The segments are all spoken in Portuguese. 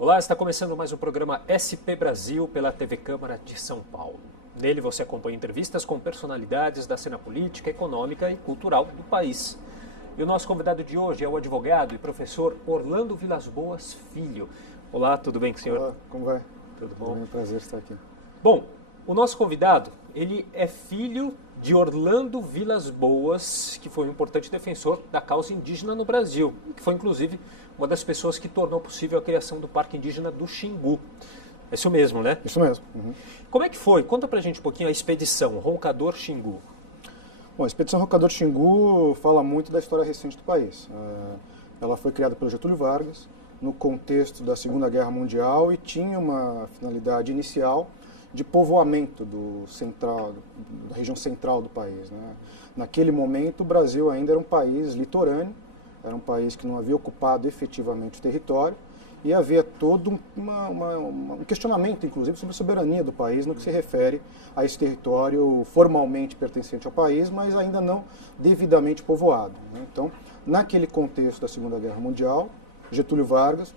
Olá, está começando mais um programa SP Brasil pela TV Câmara de São Paulo. Nele você acompanha entrevistas com personalidades da cena política, econômica e cultural do país. E o nosso convidado de hoje é o advogado e professor Orlando Vilas Boas Filho. Olá, tudo bem com o senhor? Olá, como vai? Tudo bom? É um prazer estar aqui. Bom, o nosso convidado, ele é filho de Orlando Vilas Boas, que foi um importante defensor da causa indígena no Brasil, que foi inclusive uma das pessoas que tornou possível a criação do Parque Indígena do Xingu. É isso mesmo, né? Isso mesmo. Uhum. Como é que foi? Conta pra gente um pouquinho a expedição Roncador Xingu. Bom, a Expedição Roncador Xingu fala muito da história recente do país. Ela foi criada pelo Getúlio Vargas no contexto da Segunda Guerra Mundial e tinha uma finalidade inicial de povoamento da região central do país, né? Naquele momento, o Brasil ainda era um país litorâneo, era um país que não havia ocupado efetivamente o território e havia todo um questionamento, inclusive, sobre a soberania do país no que se refere a esse território formalmente pertencente ao país, mas ainda não devidamente povoado, né? Então, naquele contexto da Segunda Guerra Mundial, Getúlio Vargas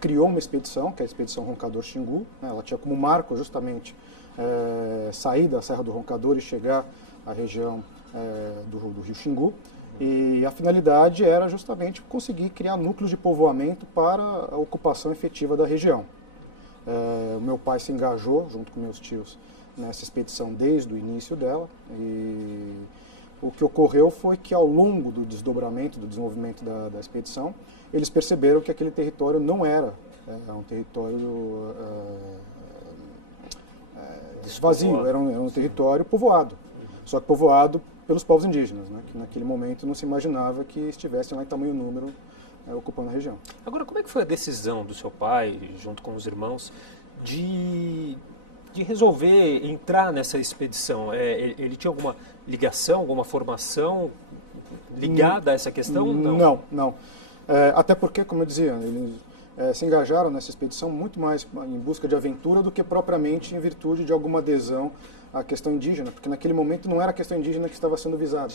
criou uma expedição, que é a Expedição Roncador Xingu, né? Ela tinha como marco justamente sair da Serra do Roncador e chegar à região do Rio Xingu. E a finalidade era justamente conseguir criar núcleos de povoamento para a ocupação efetiva da região. O meu pai se engajou, junto com meus tios, nessa expedição desde o início dela. E o que ocorreu foi que, ao longo do desdobramento, do desenvolvimento da expedição, eles perceberam que aquele território não era um território vazio, era um território povoado. Só que povoado pelos povos indígenas, né, que naquele momento não se imaginava que estivessem lá em tamanho número ocupando a região. Agora, como é que foi a decisão do seu pai, junto com os irmãos, de resolver entrar nessa expedição? Ele tinha alguma ligação, alguma formação ligada a essa questão? Não. Até porque, como eu dizia, eles se engajaram nessa expedição muito mais em busca de aventura do que propriamente em virtude de alguma adesão à questão indígena, porque naquele momento não era a questão indígena que estava sendo visada.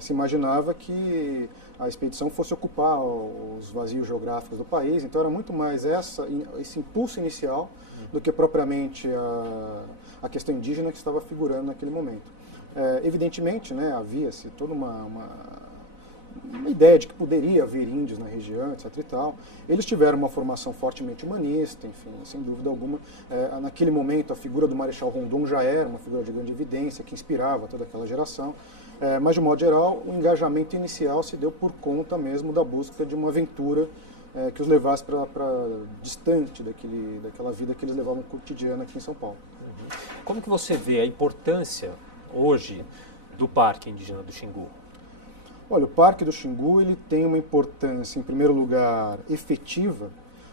Se imaginava que a expedição fosse ocupar os vazios geográficos do país, então era muito mais esse impulso inicial do que propriamente a questão indígena que estava figurando naquele momento. Evidentemente, né, havia-se toda uma ideia de que poderia haver índios na região, etc. e tal. Eles tiveram uma formação fortemente humanista, enfim, sem dúvida alguma. Naquele momento, a figura do Marechal Rondon já era uma figura de grande evidência, que inspirava toda aquela geração. Mas, de modo geral, o engajamento inicial se deu por conta mesmo da busca de uma aventura que os levasse para distante daquela vida que eles levavam cotidiana aqui em São Paulo. Como que você vê a importância, hoje, do Parque Indígena do Xingu? Olha, o Parque do Xingu ele tem uma importância, em primeiro lugar, efetiva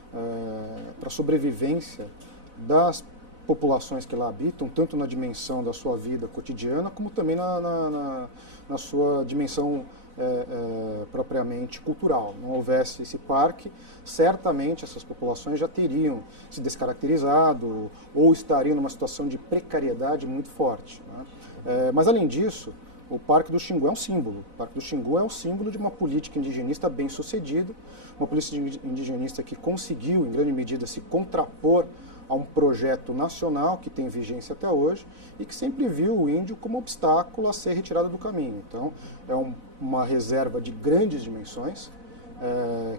para a sobrevivência das populações que lá habitam, tanto na dimensão da sua vida cotidiana, como também na sua dimensão propriamente cultural. Não houvesse esse parque, certamente essas populações já teriam se descaracterizado ou estariam numa situação de precariedade muito forte, né? Mas, além disso, o Parque do Xingu é um símbolo. O Parque do Xingu é um símbolo de uma política indigenista bem sucedida, uma política indigenista que conseguiu, em grande medida, se contrapor a um projeto nacional que tem vigência até hoje e que sempre viu o índio como obstáculo a ser retirado do caminho. Então, é uma reserva de grandes dimensões,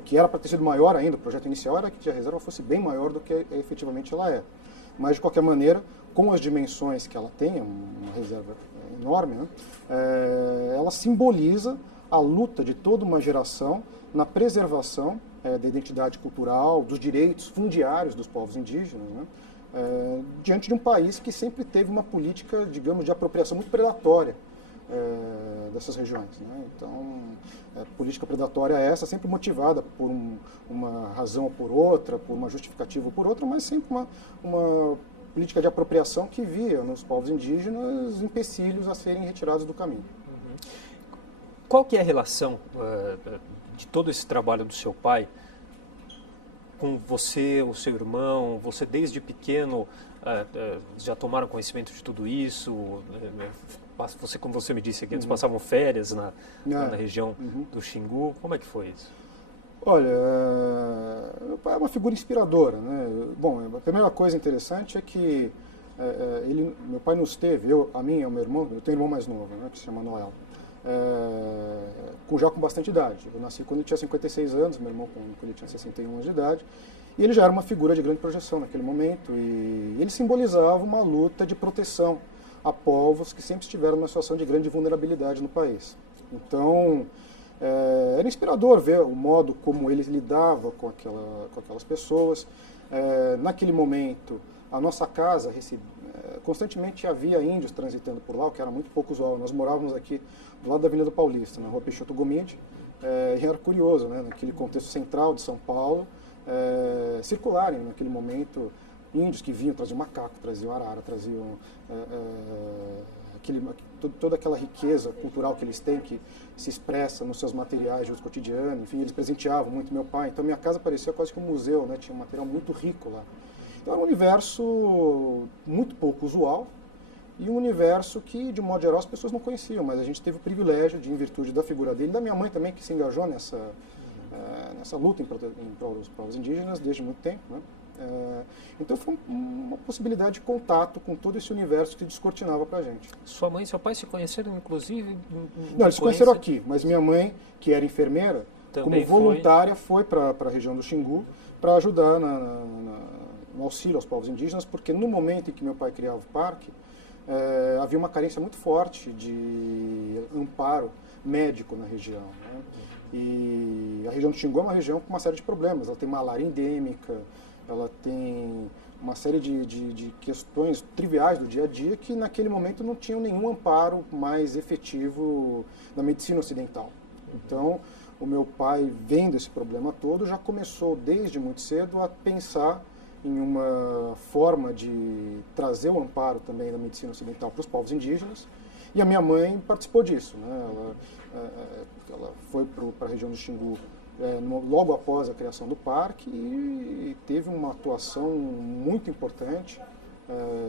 que era para ter sido maior ainda. O projeto inicial era que a reserva fosse bem maior do que efetivamente ela é. Mas, de qualquer maneira, com as dimensões que ela tem, uma reserva enorme, né, ela simboliza a luta de toda uma geração na preservação da identidade cultural, dos direitos fundiários dos povos indígenas, né, diante de um país que sempre teve uma política, digamos, de apropriação muito predatória dessas regiões, né? Então, política predatória essa sempre motivada por uma razão ou por outra, por uma justificativa ou por outra, mas sempre uma política de apropriação que via nos povos indígenas empecilhos a serem retirados do caminho. Qual que é a relação de todo esse trabalho do seu pai com você, o seu irmão? Você desde pequeno já tomaram conhecimento de tudo isso? Como você me disse aqui, eles passavam férias na região do Xingu. Como é que foi isso? Olha, meu pai é uma figura inspiradora, né? Bom, a primeira coisa interessante é que meu pai nos teve, a mim e ao meu irmão, eu tenho um irmão mais novo, né, que se chama Noel, já com bastante idade. Eu nasci quando ele tinha 56 anos, meu irmão quando ele tinha 61 anos de idade, e ele já era uma figura de grande projeção naquele momento, e ele simbolizava uma luta de proteção a povos que sempre estiveram numa situação de grande vulnerabilidade no país. Então, era inspirador ver o modo como ele lidava com aquelas pessoas. Naquele momento, a nossa casa constantemente havia índios transitando por lá, o que era muito pouco usual. Nós morávamos aqui do lado da Avenida Paulista, na rua Peixoto Gomide, e era curioso, né, naquele contexto central de São Paulo, circularem naquele momento índios que vinham, traziam macaco, traziam arara, traziam toda aquela riqueza cultural que eles têm, que se expressa nos seus materiais de uso cotidiano. Enfim, eles presenteavam muito meu pai. Então minha casa parecia quase que um museu, né? Tinha um material muito rico lá. Então era um universo muito pouco usual e um universo que, de modo geral, as pessoas não conheciam, mas a gente teve o privilégio de, em virtude da figura dele, e da minha mãe também, que se engajou nessa luta em prol dos povos indígenas desde muito tempo, né? Então foi uma possibilidade de contato com todo esse universo que descortinava pra gente. Sua mãe e seu pai se conheceram, inclusive? Não, eles se conheceram aqui, mas minha mãe, que era enfermeira, também como voluntária, foi para a região do Xingu para ajudar no auxílio aos povos indígenas, porque no momento em que meu pai criava o parque, havia uma carência muito forte de amparo médico na região, né? E a região do Xingu é uma região com uma série de problemas. Ela tem malária endêmica, ela tem uma série de questões triviais do dia a dia que naquele momento não tinham nenhum amparo mais efetivo da medicina ocidental. Então, o meu pai, vendo esse problema todo, já começou desde muito cedo a pensar em uma forma de trazer o amparo também da medicina ocidental para os povos indígenas. E a minha mãe participou disso, né? Ela foi para a região do Xingu logo após a criação do parque e teve uma atuação muito importante.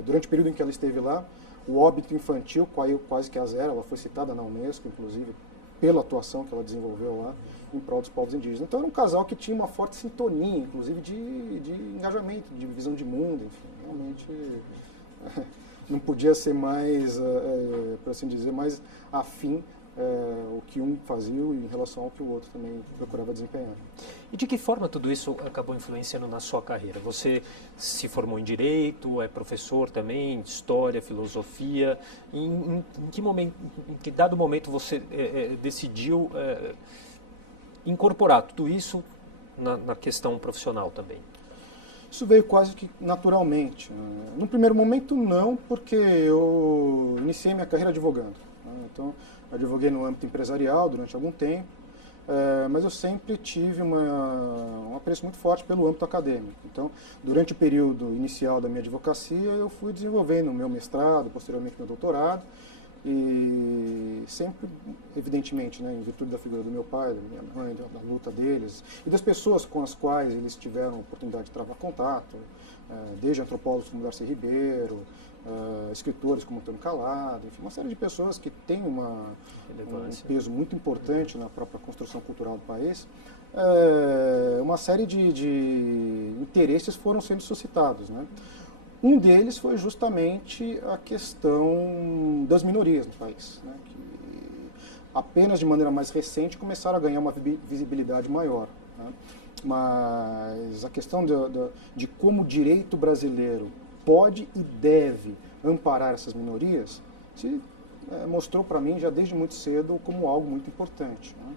Durante o período em que ela esteve lá, o óbito infantil caiu quase que a zero. Ela foi citada na Unesco, inclusive, pela atuação que ela desenvolveu lá em prol dos povos indígenas. Então era um casal que tinha uma forte sintonia, inclusive de engajamento, de visão de mundo, enfim, realmente não podia ser mais, por assim dizer, mais afim o que um fazia em relação ao que o outro também procurava desempenhar. E de que forma tudo isso acabou influenciando na sua carreira? Você se formou em Direito, é professor também, História, Filosofia. Em que momento, em que dado momento você decidiu incorporar tudo isso na questão profissional também? Isso veio quase que naturalmente, né? No primeiro momento não, porque eu iniciei minha carreira advogando, né? Então, advoguei no âmbito empresarial durante algum tempo, mas eu sempre tive um apreço muito forte pelo âmbito acadêmico. Então, durante o período inicial da minha advocacia, eu fui desenvolvendo o meu mestrado, posteriormente meu doutorado, e sempre, evidentemente, né, em virtude da figura do meu pai, da minha mãe, da luta deles, e das pessoas com as quais eles tiveram a oportunidade de travar contato, desde antropólogos como Darcy Ribeiro, escritores como Antônio Calado, enfim, uma série de pessoas que têm um peso muito importante na própria construção cultural do país. Uma série de interesses foram sendo suscitados, né? Um deles foi justamente a questão das minorias no país, né, que apenas de maneira mais recente começaram a ganhar uma visibilidade maior, né? Mas a questão de como o direito brasileiro pode e deve amparar essas minorias se mostrou para mim já desde muito cedo como algo muito importante, né?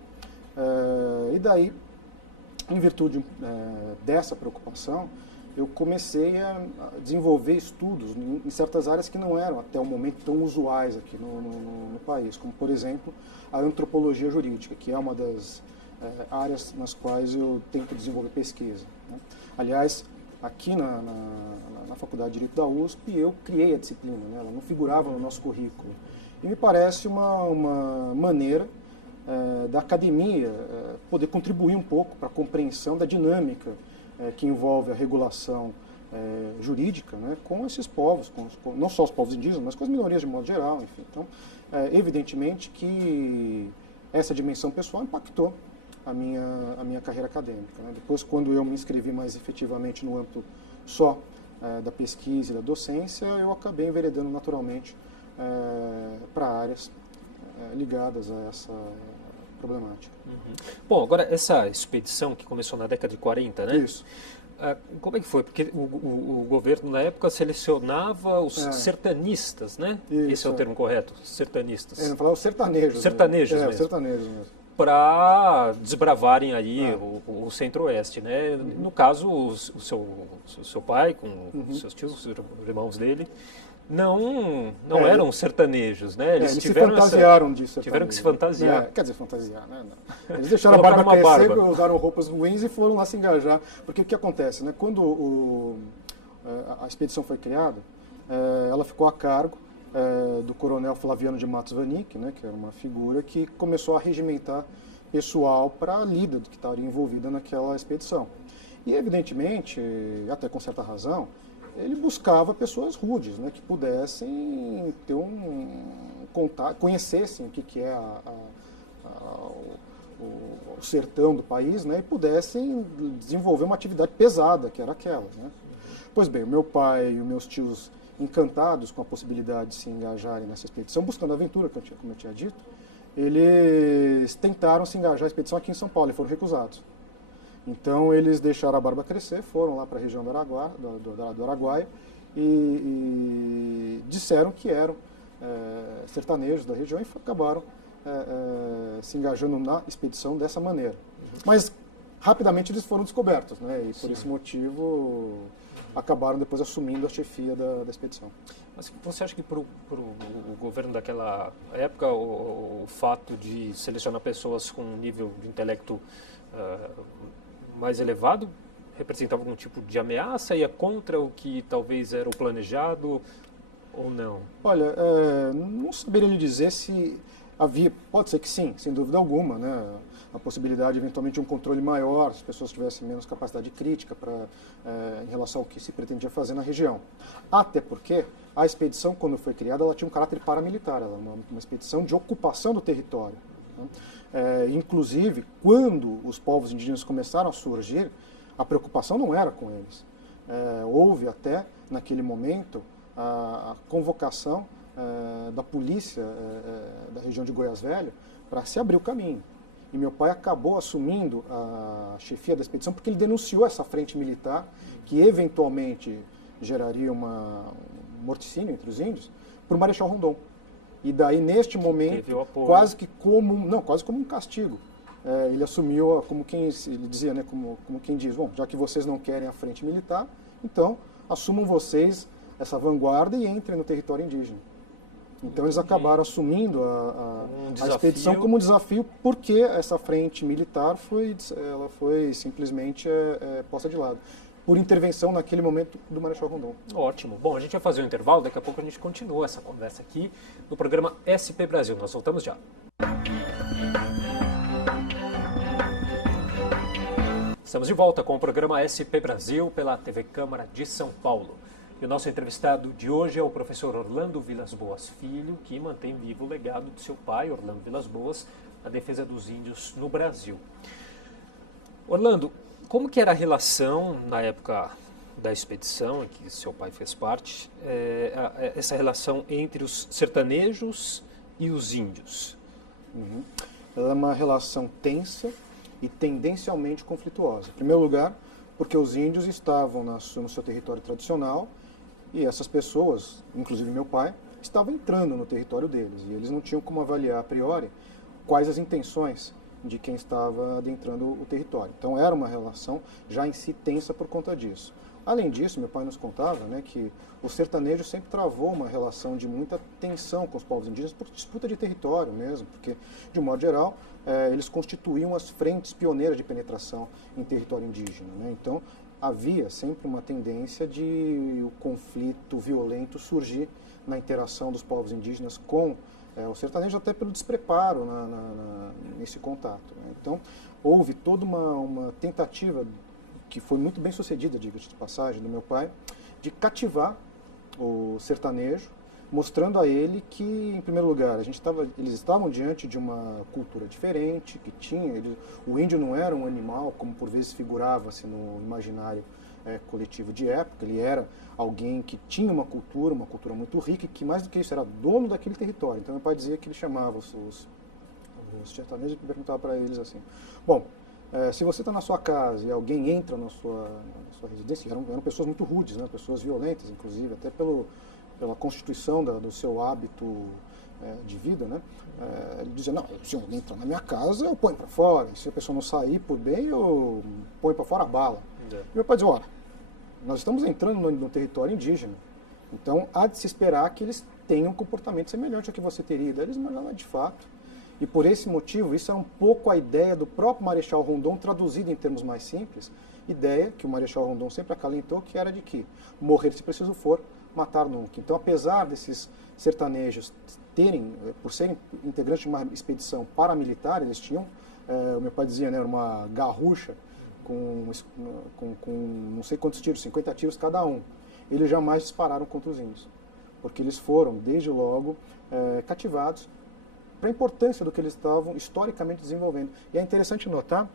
E daí, em virtude dessa preocupação, eu comecei a desenvolver estudos em certas áreas que não eram até o momento tão usuais aqui no país, como, por exemplo, a antropologia jurídica, que é uma das áreas nas quais eu tento desenvolver pesquisa, né? Aliás, aqui na Faculdade de Direito da USP, eu criei a disciplina, né? Ela não figurava no nosso currículo. E me parece uma maneira da academia poder contribuir um pouco para a compreensão da dinâmica que envolve a regulação jurídica, né, com esses povos, não só os povos indígenas, mas com as minorias de modo geral, enfim. Então, evidentemente que essa dimensão pessoal impactou a minha carreira acadêmica, né? Depois, quando eu me inscrevi mais efetivamente no âmbito só da pesquisa e da docência, eu acabei enveredando naturalmente para áreas ligadas a essa problemática. Uhum. Bom, agora essa expedição que começou na década de 40, né? Isso. Como é que foi? Porque o governo na época selecionava os sertanistas, né? Isso, esse é o termo correto, sertanistas. Não falava os sertanejos. Sertanejos mesmo. Sertanejos mesmo. Para desbravarem aí o centro-oeste, né? No caso, o seu pai com os seus tios, os irmãos dele, não eram sertanejos, né? Eles se fantasiaram disso. Tiveram que se fantasiar. Quer dizer, fantasiar, né? Não. Eles deixaram a barba crescer, usaram roupas ruins e foram lá se engajar. Porque o que acontece, né? Quando a expedição foi criada, ela ficou a cargo do coronel Flaviano de Matos Vanik, né? Que era uma figura que começou a regimentar pessoal para a lida que estaria envolvida naquela expedição. E, evidentemente, até com certa razão, ele buscava pessoas rudes, né, que pudessem ter contato, conhecessem o que é o sertão do país, né, e pudessem desenvolver uma atividade pesada, que era aquela, né. Pois bem, o meu pai e os meus tios, encantados com a possibilidade de se engajarem nessa expedição, buscando aventura, como eu tinha dito, eles tentaram se engajar na expedição aqui em São Paulo e foram recusados. Então eles deixaram a barba crescer, foram lá para a região do Araguaia e disseram que eram sertanejos da região e acabaram se engajando na expedição dessa maneira. Mas rapidamente eles foram descobertos, né? E por esse motivo acabaram depois assumindo a chefia da expedição. Mas você acha que para o governo daquela época o fato de selecionar pessoas com um nível de intelecto mais elevado representava algum tipo de ameaça? Ia contra o que talvez era o planejado ou não? Olha, não saberia lhe dizer se havia, pode ser que sim, sem dúvida alguma, né? A possibilidade eventualmente de um controle maior, se as pessoas tivessem menos capacidade crítica em relação ao que se pretendia fazer na região. Até porque a expedição, quando foi criada, ela tinha um caráter paramilitar, ela era uma expedição de ocupação do território. Inclusive, quando os povos indígenas começaram a surgir, a preocupação não era com eles. Houve até, naquele momento, a convocação da polícia da região de Goiás Velho para se abrir o caminho. E meu pai acabou assumindo a chefia da expedição porque ele denunciou essa frente militar que eventualmente geraria um morticínio entre os índios por Marechal Rondon. E daí, neste momento, quase como um castigo, ele assumiu, como quem ele dizia, né, como quem diz, bom, já que vocês não querem a frente militar, então assumam vocês essa vanguarda e entrem no território indígena. Então eles acabaram assumindo a expedição como um desafio porque essa frente militar foi simplesmente posta de lado. Por intervenção naquele momento do Marechal Rondon. Ótimo. Bom, a gente vai fazer um intervalo, daqui a pouco a gente continua essa conversa aqui no programa SP Brasil. Nós voltamos já. Estamos de volta com o programa SP Brasil pela TV Câmara de São Paulo. E o nosso entrevistado de hoje é o professor Orlando Vilas Boas Filho, que mantém vivo o legado de seu pai, Orlando Vilas Boas, na defesa dos índios no Brasil. Orlando, como que era a relação, na época da expedição, em que seu pai fez parte, essa relação entre os sertanejos e os índios? Uhum. Ela é uma relação tensa e tendencialmente conflituosa. Em primeiro lugar, porque os índios estavam no seu território tradicional e essas pessoas, inclusive meu pai, estavam entrando no território deles e eles não tinham como avaliar a priori quais as intenções de quem estava adentrando o território. Então era uma relação já em si tensa por conta disso. Além disso, meu pai nos contava, né, que o sertanejo sempre travou uma relação de muita tensão com os povos indígenas por disputa de território mesmo, porque, de um modo geral, eles constituíam as frentes pioneiras de penetração em território indígena, né? Então havia sempre uma tendência de o conflito violento surgir na interação dos povos indígenas com o sertanejo, até pelo despreparo nesse contato, né? Então houve toda uma tentativa que foi muito bem sucedida, diga-se de passagem, do meu pai, de cativar o sertanejo mostrando a ele que, em primeiro lugar, eles estavam diante de uma cultura diferente, que o índio não era um animal, como por vezes figurava-se no imaginário coletivo de época. Ele era alguém que tinha uma cultura muito rica, e que mais do que isso era dono daquele território. Então meu pai dizia que ele chamava os sertanejos e perguntava para eles assim: bom, se você está na sua casa e alguém entra na sua residência, eram pessoas muito rudes, né, pessoas violentas, inclusive, até pela constituição do seu hábito de vida, né? Ele dizia: não, se alguém entrar na minha casa, eu ponho para fora, e se a pessoa não sair por bem, eu ponho para fora a bala. E meu pai dizia: olha, nós estamos entrando no território indígena, então há de se esperar que eles tenham um comportamento semelhante ao que você teria. Daí eles mandaram de fato. E por esse motivo, isso é um pouco a ideia do próprio Marechal Rondon, traduzida em termos mais simples, ideia que o Marechal Rondon sempre acalentou, que era de que morrer se preciso for, matar nunca. Então, apesar desses sertanejos por serem integrantes de uma expedição paramilitar, eles tinham, o meu pai dizia, né, uma garrucha com não sei quantos tiros, 50 tiros cada um. Eles jamais dispararam contra os índios, porque eles foram, desde logo, cativados para a importância do que eles estavam historicamente desenvolvendo. E é interessante notar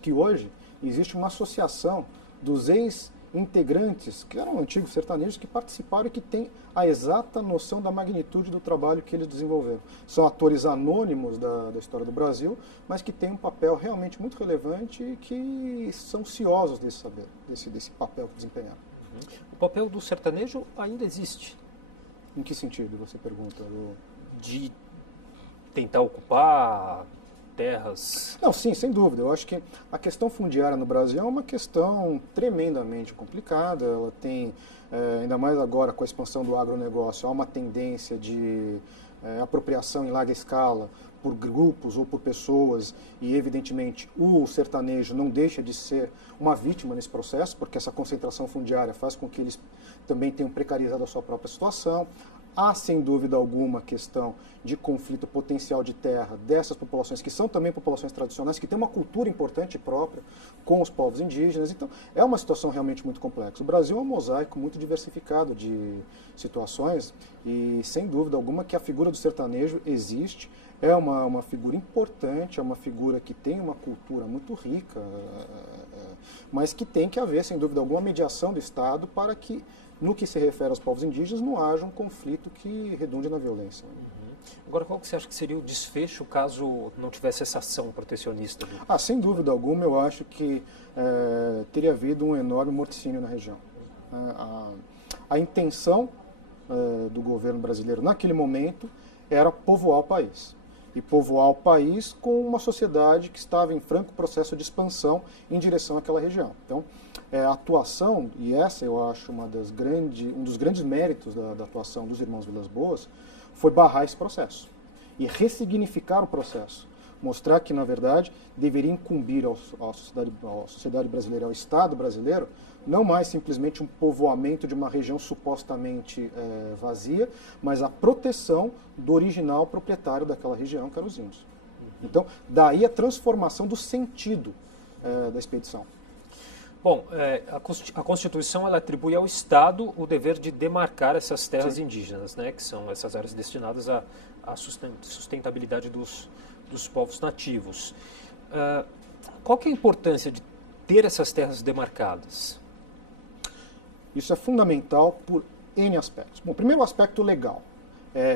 que hoje existe uma associação dos ex-integrantes, que eram antigos sertanejos, que participaram e que têm a exata noção da magnitude do trabalho que eles desenvolveram. São atores anônimos da história do Brasil, mas que têm um papel realmente muito relevante e que são ciosos desse saber, desse papel que desempenharam. O papel do sertanejo ainda existe. Em que sentido, você pergunta? De tentar ocupar terras? Não, sim, sem dúvida. Eu acho que a questão fundiária no Brasil é uma questão tremendamente complicada. Ela tem, ainda mais agora com a expansão do agronegócio, há uma tendência de apropriação em larga escala por grupos ou por pessoas, e evidentemente o sertanejo não deixa de ser uma vítima nesse processo, porque essa concentração fundiária faz com que eles também tenham precarizado a sua própria situação. Há, sem dúvida alguma, questão de conflito potencial de terra dessas populações, que são também populações tradicionais, que têm uma cultura importante e própria com os povos indígenas. Então, é uma situação realmente muito complexa. O Brasil é um mosaico muito diversificado de situações e, sem dúvida alguma, que a figura do sertanejo existe. É uma figura importante, é uma figura que tem uma cultura muito rica, mas que tem que haver, sem dúvida alguma, mediação do Estado para que, no que se refere aos povos indígenas, não haja um conflito que redunde na violência. Agora, qual que você acha que seria o desfecho caso não tivesse essa ação protecionista? Sem dúvida alguma, eu acho que teria havido um enorme morticínio na região. A intenção do governo brasileiro naquele momento era povoar o país. E povoar o país com uma sociedade que estava em franco processo de expansão em direção àquela região. Então, a atuação, e essa eu acho um dos grandes méritos da atuação dos irmãos Vilas Boas, foi barrar esse processo e ressignificar o processo. Mostrar que, na verdade, deveria incumbir à sociedade brasileira, ao Estado brasileiro, não mais simplesmente um povoamento de uma região supostamente vazia, mas a proteção do original proprietário daquela região, que eram os índios. Então, daí a transformação do sentido da expedição. Bom, a Constituição ela atribui ao Estado o dever de demarcar essas terras indígenas, né, que são essas áreas destinadas à sustentabilidade dos povos nativos. Qual que é a importância de ter essas terras demarcadas? Isso é fundamental por N aspectos. Bom, primeiro, o aspecto legal.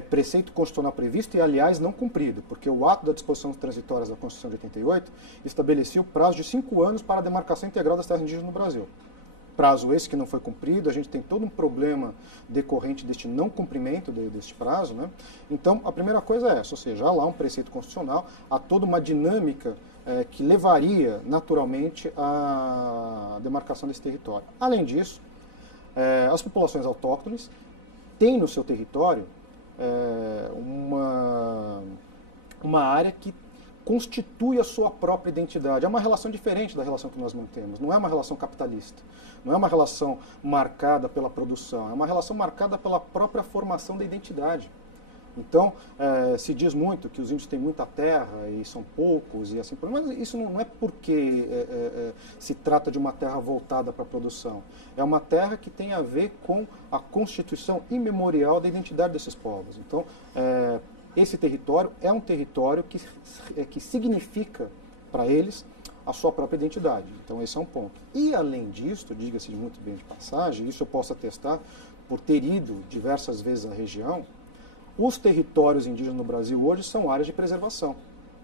Preceito constitucional previsto e, aliás, não cumprido, porque o ato da disposição transitórias da Constituição de 88 estabelecia o prazo de 5 anos para a demarcação integral das terras indígenas no Brasil. Prazo esse que não foi cumprido, a gente tem todo um problema decorrente deste não cumprimento deste prazo, né? Então, a primeira coisa é essa, ou seja, há lá um preceito constitucional, há toda uma dinâmica que levaria naturalmente à demarcação desse território. Além disso, as populações autóctones têm no seu território uma área que constitui a sua própria identidade. É uma relação diferente da relação que nós mantemos. Não é uma relação capitalista. Não é uma relação marcada pela produção. É uma relação marcada pela própria formação da identidade. Então, se diz muito que os índios têm muita terra e são poucos e assim por diante, mas isso não é porque se trata de uma terra voltada para a produção. É uma terra que tem a ver com a constituição imemorial da identidade desses povos. Então, esse território é um território que significa para eles a sua própria identidade. Então, esse é um ponto. E, além disso, diga-se muito bem de passagem, isso eu posso atestar por ter ido diversas vezes à região, os territórios indígenas no Brasil hoje são áreas de preservação,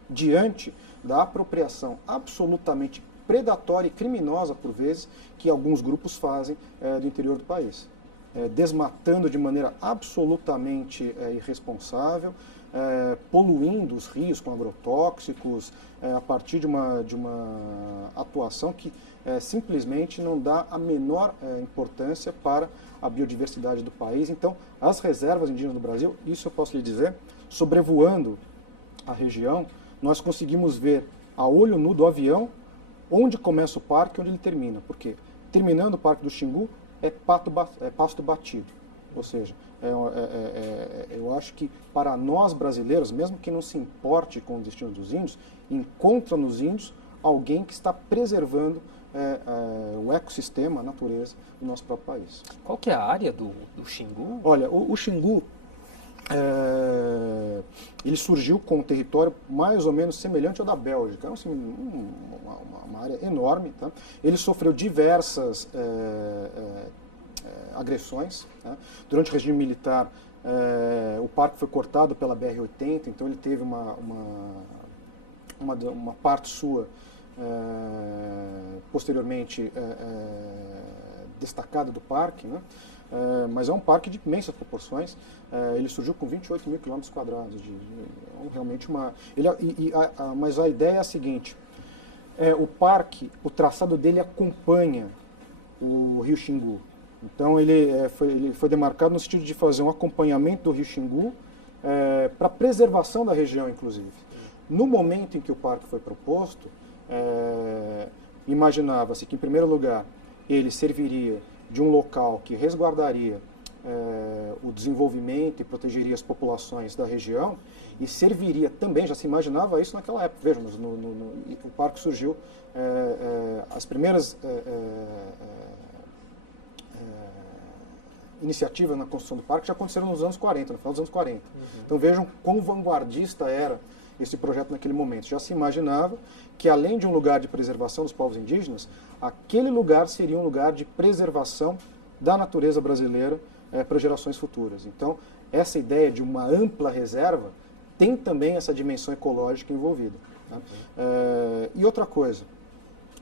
diante da apropriação absolutamente predatória e criminosa, por vezes, que alguns grupos fazem do interior do país. Desmatando de maneira absolutamente irresponsável, poluindo os rios com agrotóxicos, a partir de uma atuação que simplesmente não dá a menor importância para a biodiversidade do país. Então, as reservas indígenas do Brasil, isso eu posso lhe dizer, sobrevoando a região, nós conseguimos ver a olho nu do avião onde começa o parque e onde ele termina. Porque terminando o Parque do Xingu é pasto batido. Ou seja, eu acho que para nós brasileiros, mesmo que não se importe com o destino dos índios, encontra nos índios alguém que está preservando o ecossistema, a natureza do nosso próprio país. Qual que é a área do Xingu? Olha, o Xingu, ele surgiu com um território mais ou menos semelhante ao da Bélgica. É uma área enorme. Tá? Ele sofreu diversas agressões. Tá? Durante o regime militar, o parque foi cortado pela BR-80, então ele teve uma parte sua posteriormente destacada do parque, né? Mas é um parque de imensas proporções. Ele surgiu com 28 mil quilômetros quadrados, realmente mas a ideia é a seguinte: o parque, o traçado dele acompanha o Rio Xingu. Então ele foi demarcado no sentido de fazer um acompanhamento do Rio Xingu para preservação da região, inclusive. No momento em que o parque foi proposto, imaginava-se que, em primeiro lugar, ele serviria de um local que resguardaria o desenvolvimento e protegeria as populações da região, e serviria também, já se imaginava isso naquela época. Vejam, o parque surgiu, as primeiras iniciativas na construção do parque já aconteceram nos anos 40, no final dos anos 40. Uhum. Então vejam quão vanguardista era esse projeto naquele momento. Já se imaginava que, além de um lugar de preservação dos povos indígenas, aquele lugar seria um lugar de preservação da natureza brasileira para gerações futuras. Então, essa ideia de uma ampla reserva tem também essa dimensão ecológica envolvida. Tá? E outra coisa,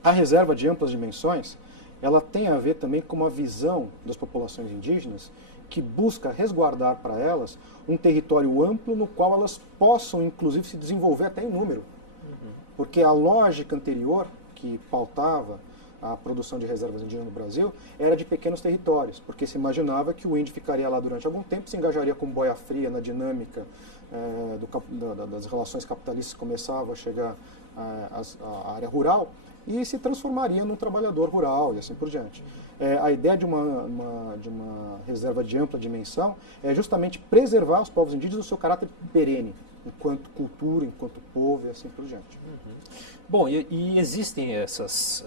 a reserva de amplas dimensões, ela tem a ver também com uma visão das populações indígenas que busca resguardar para elas um território amplo no qual elas possam, inclusive, se desenvolver até em número. Uhum. Porque a lógica anterior, que pautava a produção de reservas indígenas no Brasil, era de pequenos territórios, porque se imaginava que o índio ficaria lá durante algum tempo, se engajaria com boia fria na dinâmica das relações capitalistas que começavam a chegar à área rural, e se transformaria num trabalhador rural e assim por diante. A ideia de uma reserva de ampla dimensão é justamente preservar os povos indígenas no seu caráter perene, enquanto cultura, enquanto povo e assim por diante. Uhum. Bom, e existem essas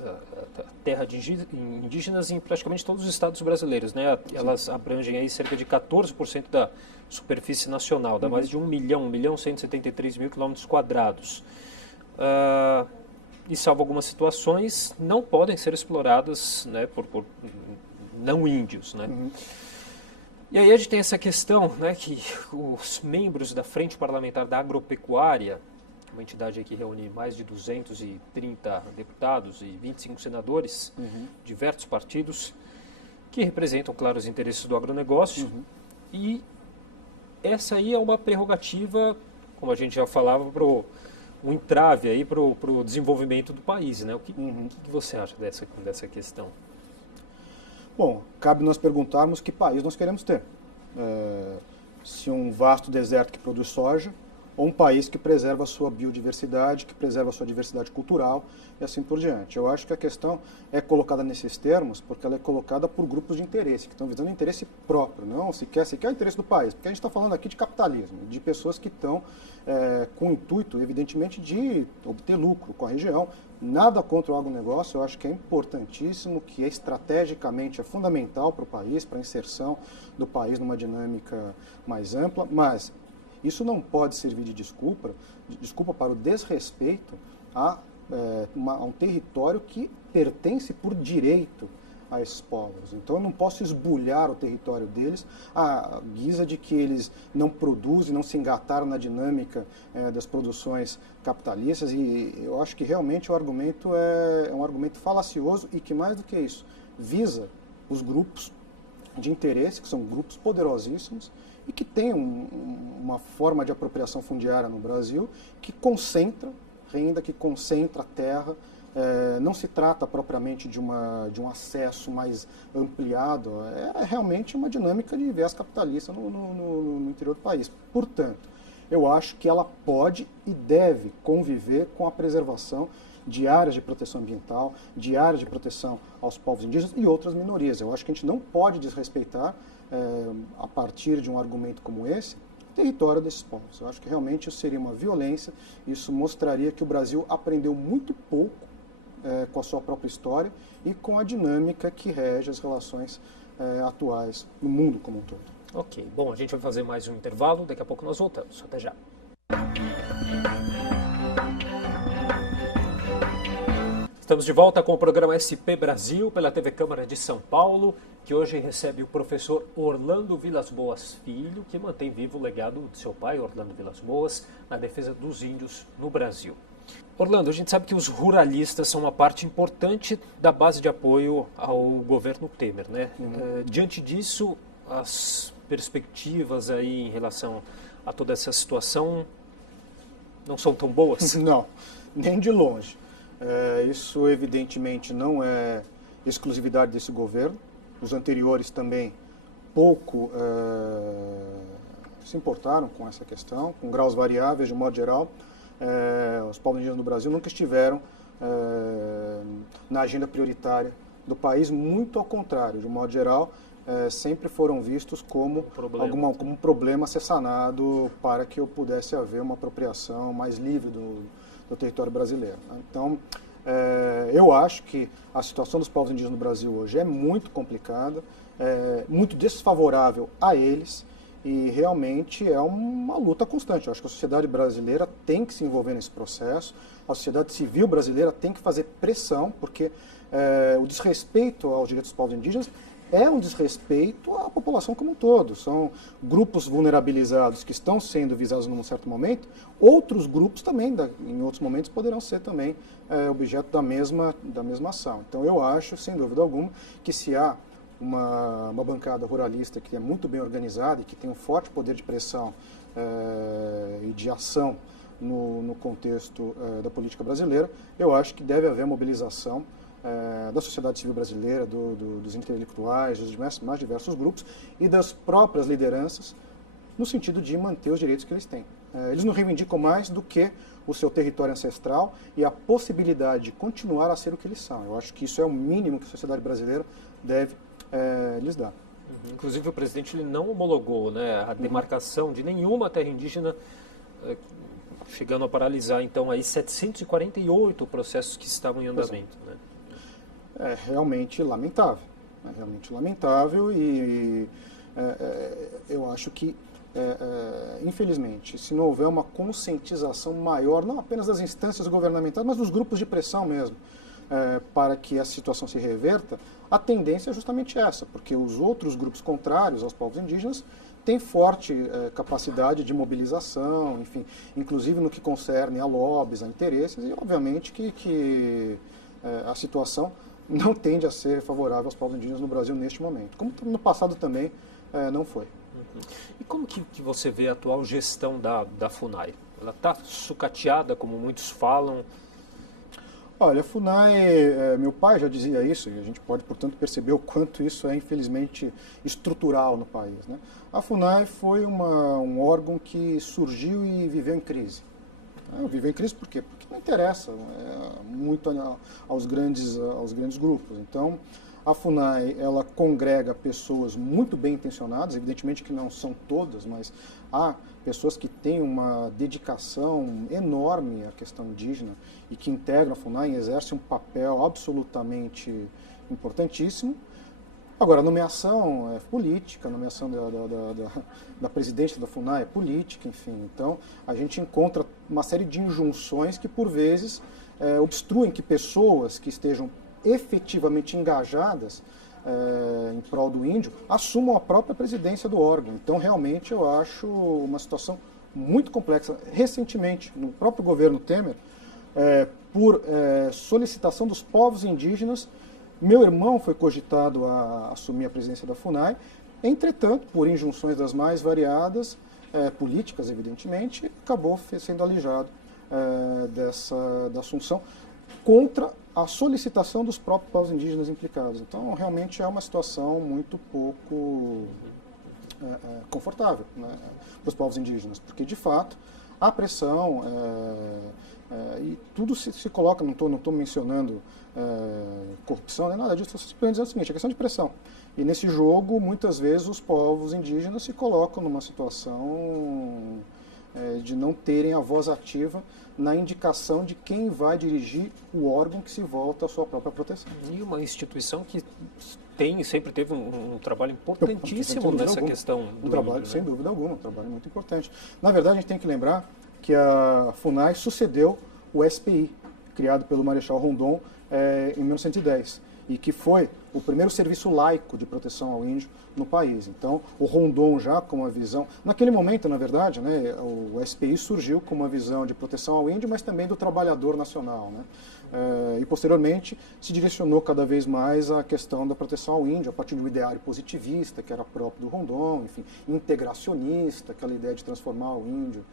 terras indígenas em praticamente todos os estados brasileiros, né? Elas abrangem aí cerca de 14% da superfície nacional, dá mais de 1.173.000 quilômetros quadrados. E salvo algumas situações, não podem ser exploradas, né, por não índios, né? Uhum. E aí a gente tem essa questão, né, que os membros da Frente Parlamentar da Agropecuária, uma entidade que reúne mais de 230 deputados e 25 senadores, diversos partidos, que representam, claro, os interesses do agronegócio, e essa aí é uma prerrogativa, como a gente já falava, um entrave aí para o desenvolvimento do país, né? O que você acha dessa questão? Bom, cabe nós perguntarmos que país nós queremos ter. Se um vasto deserto que produz soja, ou um país que preserva a sua biodiversidade, que preserva a sua diversidade cultural e assim por diante. Eu acho que a questão é colocada nesses termos porque ela é colocada por grupos de interesse, que estão visando o interesse próprio, não sequer o interesse do país, porque a gente está falando aqui de capitalismo, de pessoas que estão com o intuito, evidentemente, de obter lucro com a região. Nada contra o agronegócio, eu acho que é importantíssimo, que estrategicamente é fundamental para o país, para a inserção do país numa dinâmica mais ampla, mas isso não pode servir de desculpa para o desrespeito a um território que pertence por direito a esses povos. Então eu não posso esbulhar o território deles à guisa de que eles não produzem, não se engataram na dinâmica das produções capitalistas, e eu acho que realmente o argumento é um argumento falacioso e que, mais do que isso, visa os grupos de interesse, que são grupos poderosíssimos e que têm uma forma de apropriação fundiária no Brasil que concentra renda, que concentra terra. Não se trata propriamente de um acesso mais ampliado, é realmente uma dinâmica de viés capitalista no interior do país. Portanto, eu acho que ela pode e deve conviver com a preservação de áreas de proteção ambiental, de áreas de proteção aos povos indígenas e outras minorias. Eu acho que a gente não pode desrespeitar, a partir de um argumento como esse, o território desses povos. Eu acho que realmente isso seria uma violência, isso mostraria que o Brasil aprendeu muito pouco com a sua própria história e com a dinâmica que rege as relações atuais no mundo como um todo. Ok, bom, a gente vai fazer mais um intervalo, daqui a pouco nós voltamos. Até já. Estamos de volta com o programa SP Brasil pela TV Câmara de São Paulo, que hoje recebe o professor Orlando Vilas Boas Filho, que mantém vivo o legado de seu pai, Orlando Vilas Boas, na defesa dos índios no Brasil. Orlando, a gente sabe que os ruralistas são uma parte importante da base de apoio ao governo Temer, né? Diante disso, as perspectivas aí em relação a toda essa situação não são tão boas? Não, nem de longe. Isso evidentemente não é exclusividade desse governo. Os anteriores também pouco se importaram com essa questão, com graus variáveis de modo geral. Os povos indígenas do Brasil nunca estiveram na agenda prioritária do país, muito ao contrário, de um modo geral, sempre foram vistos como um problema a ser sanado para que pudesse haver uma apropriação mais livre do território brasileiro. Então, eu acho que a situação dos povos indígenas no Brasil hoje é muito complicada, muito desfavorável a eles, e realmente é uma luta constante. Eu acho que a sociedade brasileira tem que se envolver nesse processo, a sociedade civil brasileira tem que fazer pressão, porque o desrespeito aos direitos dos povos indígenas é um desrespeito à população como um todo. São grupos vulnerabilizados que estão sendo visados num certo momento, outros grupos também, em outros momentos, poderão ser também objeto da mesma ação. Então eu acho, sem dúvida alguma, que se há uma bancada ruralista que é muito bem organizada e que tem um forte poder de pressão e de ação no contexto da política brasileira, eu acho que deve haver mobilização da sociedade civil brasileira, dos intelectuais, dos mais diversos grupos e das próprias lideranças, no sentido de manter os direitos que eles têm. Eles não reivindicam mais do que o seu território ancestral e a possibilidade de continuar a ser o que eles são. Eu acho que isso é o mínimo que a sociedade brasileira deve lhes dar. Inclusive o presidente ele não homologou, né, a demarcação de nenhuma terra indígena, chegando a paralisar então aí 748 processos que estavam em andamento. Né? É realmente lamentável. É realmente lamentável e eu acho que, infelizmente, se não houver uma conscientização maior, não apenas das instâncias governamentais, mas dos grupos de pressão mesmo, para que a situação se reverta, a tendência é justamente essa, porque os outros grupos contrários aos povos indígenas têm forte capacidade de mobilização, enfim, inclusive no que concerne a lobbies, a interesses, e obviamente que a situação não tende a ser favorável aos povos indígenas no Brasil neste momento, como no passado também não foi. E como que você vê a atual gestão da FUNAI? Ela está sucateada, como muitos falam? Olha, a FUNAI, meu pai já dizia isso, e a gente pode, portanto, perceber o quanto isso é, infelizmente, estrutural no país, né? A FUNAI foi um órgão que surgiu e viveu em crise. Viveu em crise por quê? Porque não interessa muito aos grandes grupos. Então, a FUNAI, ela congrega pessoas muito bem intencionadas, evidentemente que não são todas, mas há pessoas que têm uma dedicação enorme à questão indígena e que integram a FUNAI e exercem um papel absolutamente importantíssimo. Agora, a nomeação é política, a nomeação da presidente da FUNAI é política, enfim. Então, a gente encontra uma série de injunções que, por vezes, obstruem que pessoas que estejam efetivamente engajadas em prol do índio assumam a própria presidência do órgão. Então, realmente, eu acho uma situação muito complexa. Recentemente, no próprio governo Temer, por solicitação dos povos indígenas, meu irmão foi cogitado a assumir a presidência da FUNAI. Entretanto, por injunções das mais variadas, políticas, evidentemente, acabou sendo alijado da assunção contra a solicitação dos próprios povos indígenas implicados. Então, realmente é uma situação muito pouco confortável, né, para os povos indígenas, porque, de fato, há pressão e tudo se coloca, não estou mencionando corrupção, nem nada disso, estou simplesmente dizendo o seguinte, é questão de pressão. E nesse jogo, muitas vezes, os povos indígenas se colocam numa situação de não terem a voz ativa na indicação de quem vai dirigir o órgão que se volta à sua própria proteção. E uma instituição que sempre teve um trabalho importantíssimo nessa questão do trabalho, índio, né? Sem dúvida alguma, um trabalho muito importante. Na verdade, a gente tem que lembrar que a FUNAI sucedeu o SPI, criado pelo Marechal Rondon em 1910, e que foi o primeiro serviço laico de proteção ao índio no país. Então, o Rondon já com uma visão... Naquele momento, na verdade, né, o SPI surgiu com uma visão de proteção ao índio, mas também do trabalhador nacional, né? E, posteriormente, se direcionou cada vez mais à questão da proteção ao índio, a partir do ideário positivista, que era próprio do Rondon, enfim, integracionista, aquela ideia de transformar o índio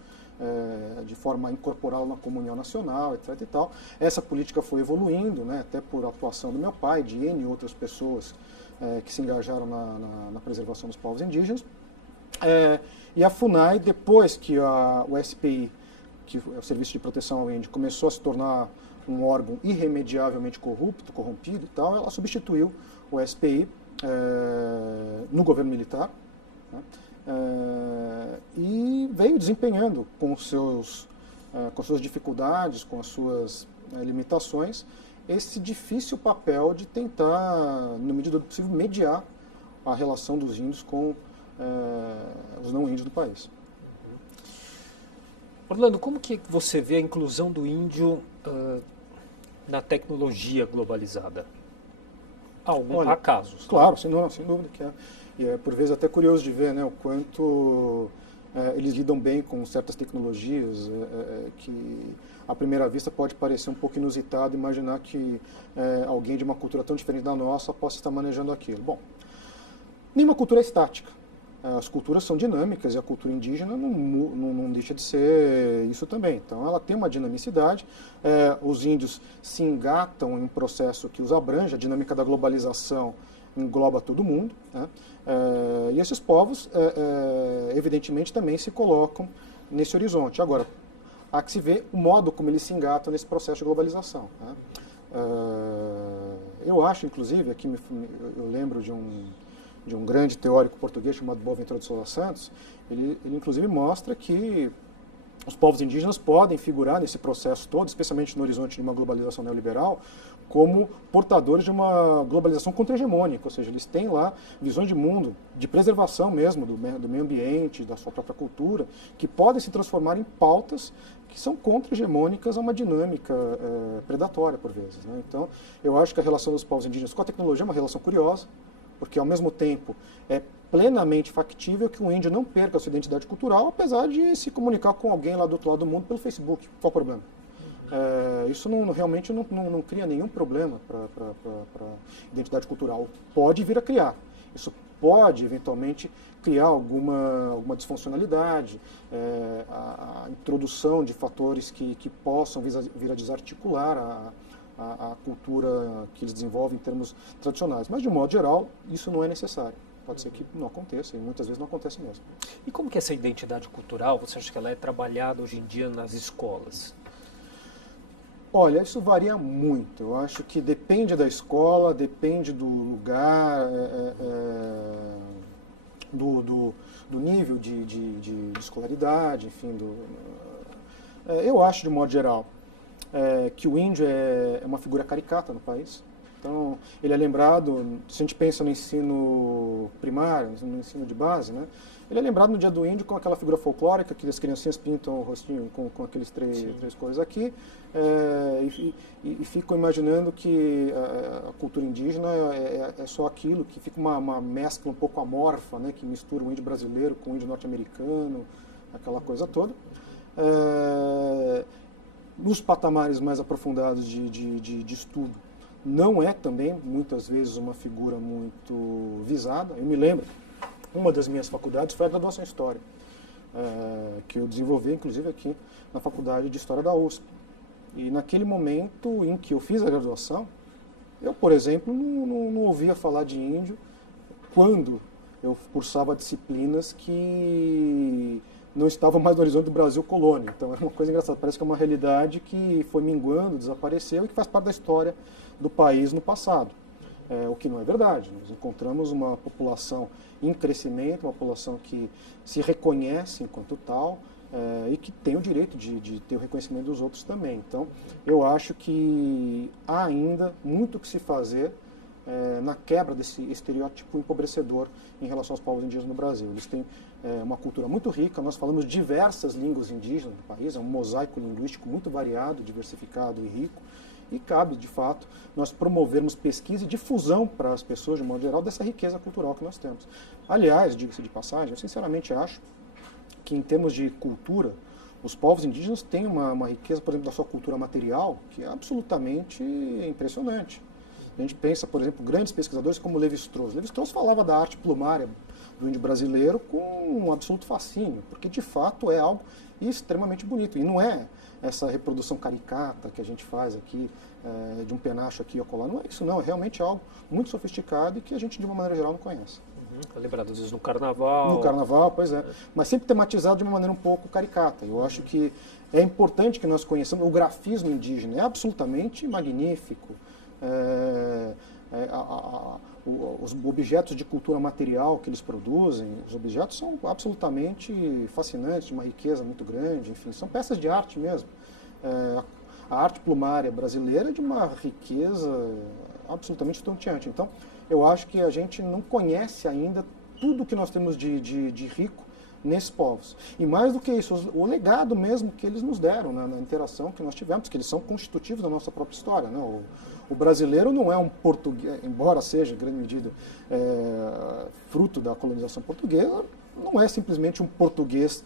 de forma a incorporá-lo na comunhão nacional, etc. e tal. Essa política foi evoluindo, né, até por atuação do meu pai, de N outras pessoas que se engajaram na preservação dos povos indígenas. E a FUNAI, depois que o SPI, que é o Serviço de Proteção ao Índio, começou a se tornar um órgão irremediavelmente corrompido e tal, ela substituiu o SPI no governo militar, né, e veio desempenhando com suas dificuldades, com as suas limitações, esse difícil papel de tentar, na medida do possível, mediar a relação dos índios com os não índios do país. Orlando, como que você vê a inclusão do índio na tecnologia globalizada? Há casos. Claro, sem dúvida que é. E é, por vezes, até curioso de ver, né, o quanto eles lidam bem com certas tecnologias que, à primeira vista, pode parecer um pouco inusitado imaginar que alguém de uma cultura tão diferente da nossa possa estar manejando aquilo. Bom, nenhuma cultura é estática. As culturas são dinâmicas e a cultura indígena não deixa de ser isso também. Então, ela tem uma dinamicidade. Os índios se engatam em um processo que os abrange, a dinâmica da globalização engloba todo mundo, né? E esses povos, evidentemente, também se colocam nesse horizonte. Agora, há que se ver o modo como eles se engatam nesse processo de globalização, né? Eu acho, inclusive, aqui eu lembro de um grande teórico português chamado Boaventura de Sousa Santos, ele inclusive mostra que os povos indígenas podem figurar nesse processo todo, especialmente no horizonte de uma globalização neoliberal, como portadores de uma globalização contra-hegemônica, ou seja, eles têm lá visões de mundo, de preservação mesmo do meio ambiente, da sua própria cultura, que podem se transformar em pautas que são contra-hegemônicas a uma dinâmica predatória, por vezes, né? Então, eu acho que a relação dos povos indígenas com a tecnologia é uma relação curiosa, porque, ao mesmo tempo, é plenamente factível que um índio não perca a sua identidade cultural, apesar de se comunicar com alguém lá do outro lado do mundo pelo Facebook. Qual o problema? Isso realmente não cria nenhum problema para a identidade cultural. Pode vir a criar. Isso pode, eventualmente, criar alguma disfuncionalidade, a introdução de fatores que possam vir a desarticular a cultura que eles desenvolvem em termos tradicionais. Mas, de um modo geral, isso não é necessário. Pode ser que não aconteça, e muitas vezes não acontece mesmo. E como que essa identidade cultural, você acha que ela é trabalhada hoje em dia nas escolas? Olha, isso varia muito. Eu acho que depende da escola, depende do lugar, do nível de escolaridade, enfim. Eu acho, de modo geral, que o índio é uma figura caricata no país. Então, ele é lembrado, se a gente pensa no ensino primário, no ensino de base, né? Ele é lembrado no Dia do Índio com aquela figura folclórica, que as criancinhas pintam o rostinho com aqueles três coisas aqui, e ficam imaginando que a cultura indígena é só aquilo, que fica uma mescla um pouco amorfa, né? Que mistura o índio brasileiro com o índio norte-americano, aquela coisa toda. Nos patamares mais aprofundados de estudo, não é também, muitas vezes, uma figura muito visada. Eu me lembro, uma das minhas faculdades foi a graduação em História, que eu desenvolvi, inclusive, aqui na Faculdade de História da USP. E naquele momento em que eu fiz a graduação, eu, por exemplo, não ouvia falar de índio quando eu cursava disciplinas que não estavam mais no horizonte do Brasil colônia. Então, é uma coisa engraçada. Parece que é uma realidade que foi minguando, desapareceu e que faz parte da história do país no passado. O que não é verdade. Nós encontramos uma população em crescimento, uma população que se reconhece enquanto tal e que tem o direito de ter o reconhecimento dos outros também. Então, eu acho que há ainda muito o que se fazer na quebra desse estereótipo empobrecedor em relação aos povos indígenas no Brasil. Eles têm uma cultura muito rica, nós falamos diversas línguas indígenas do país, é um mosaico linguístico muito variado, diversificado e rico, e cabe, de fato, nós promovermos pesquisa e difusão para as pessoas, de modo geral, dessa riqueza cultural que nós temos. Aliás, diga-se de passagem, eu sinceramente acho que, em termos de cultura, os povos indígenas têm uma riqueza, por exemplo, da sua cultura material, que é absolutamente impressionante. A gente pensa, por exemplo, grandes pesquisadores como Lévi-Strauss. Lévi-Strauss falava da arte plumária do índio brasileiro com um absoluto fascínio, porque, de fato, é algo extremamente bonito. E não é essa reprodução caricata que a gente faz aqui, de um penacho aqui ou acolá. Não é isso, não. É realmente algo muito sofisticado e que a gente, de uma maneira geral, não conhece. Lembrado, às vezes, no Carnaval. No Carnaval, pois é. Mas sempre tematizado de uma maneira um pouco caricata. Eu acho que é importante que nós conheçamos o grafismo indígena. É absolutamente magnífico. Os objetos de cultura material que eles produzem, os objetos são absolutamente fascinantes, de uma riqueza muito grande, enfim, são peças de arte mesmo. A arte plumária brasileira é de uma riqueza absolutamente estonteante. Então, eu acho que a gente não conhece ainda tudo que nós temos de rico nesses povos. E mais do que isso, o legado mesmo que eles nos deram, né, na interação que nós tivemos, que eles são constitutivos da nossa própria história. Né? O brasileiro não é um português, embora seja, em grande medida, fruto da colonização portuguesa, não é simplesmente um português